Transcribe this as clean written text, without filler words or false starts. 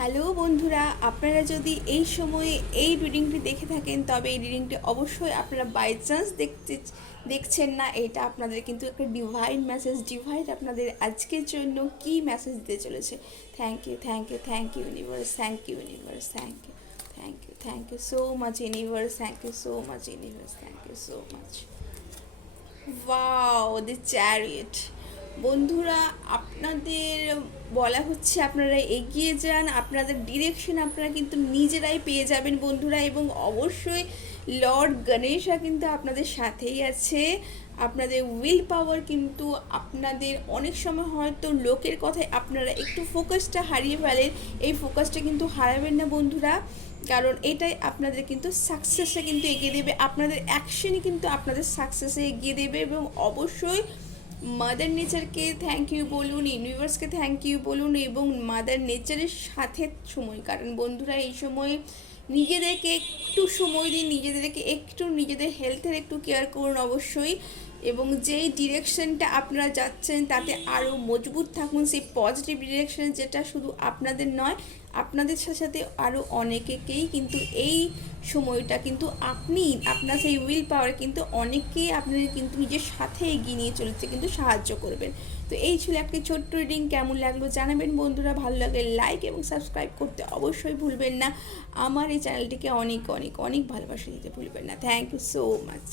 Hello বন্ধুরা, আপনারা যদি এই সময়ে এই রিডিংটি দেখে থাকেন তবে এই রিডিংটি অবশ্যই আপনারা বাই চান্স দেখছেন না। এটা আপনাদের কিন্তু একটা ডিভাইন মেসেজ। ডিভাইন আপনাদের আজকের জন্য কি মেসেজ দিতে চলেছে। Thank you, thank you, thank you universe, thank you universe, thank you, thank you, thank you so much universe, thank you so much universe, thank you so much. Wow, the chariot. বন্ধুরা, আপনাদের বলা হচ্ছে আপনারা এগিয়ে যান, আপনাদের direction আপনারা কিন্তু নিজেরাই পেয়ে যাবেন বন্ধুরা। এবং অবশ্যই লর্ড গণেশা কিন্তু আপনাদের সাথেই আছে। আপনাদের উইল পাওয়ার কিন্তু আপনাদের অনেক সময় হয়তো লোকের কথায় আপনারা একটু ফোকাসটা হারিয়ে ফেলেন। এই ফোকাসটা কিন্তু হারাবেন না বন্ধুরা, কারণ এটাই আপনাদের কিন্তু সাকসেসে কিন্তু এগিয়ে দেবে। আপনাদের অ্যাকশনই কিন্তু আপনাদের সাকসেসে এগিয়ে দেবে। এবং অবশ্যই মাদার নেচারকে থ্যাংক ইউ বলুন, ইউনিভার্সকে থ্যাংক ইউ বলুন এবং মাদার নেচারের সাথে সময় কারণ বন্ধুরা এই সময় নিজেদেরকে একটু সময় দিন, নিজেদের হেলথের একটু কেয়ার করুন অবশ্যই। এবং যেই ডিরেকশনটা আপনারা যাচ্ছেন তাতে আরও মজবুত থাকুন, সেই পজিটিভ ডিরেকশন, যেটা শুধু আপনাদের নয়, আপনাদের সাথে সাথে আরও অনেকেই কিন্তু এই সময়টা কিন্তু আপনার সেই উইল পাওয়ার কিন্তু অনেককেই আপনাদের কিন্তু নিজের সাথে এগিয়ে নিয়ে চলতে কিন্তু সাহায্য করবেন। তো এই ছিল একটি ছোট্ট রিডিং। কেমন লাগলো জানাবেন বন্ধুরা। ভালো লাগলে লাইক এবং সাবস্ক্রাইব করতে অবশ্যই ভুলবেন না। আমার এই চ্যানেলটিকে অনেক অনেক অনেক ভালোবাসা দিতে ভুলবেন না। Thank you so much.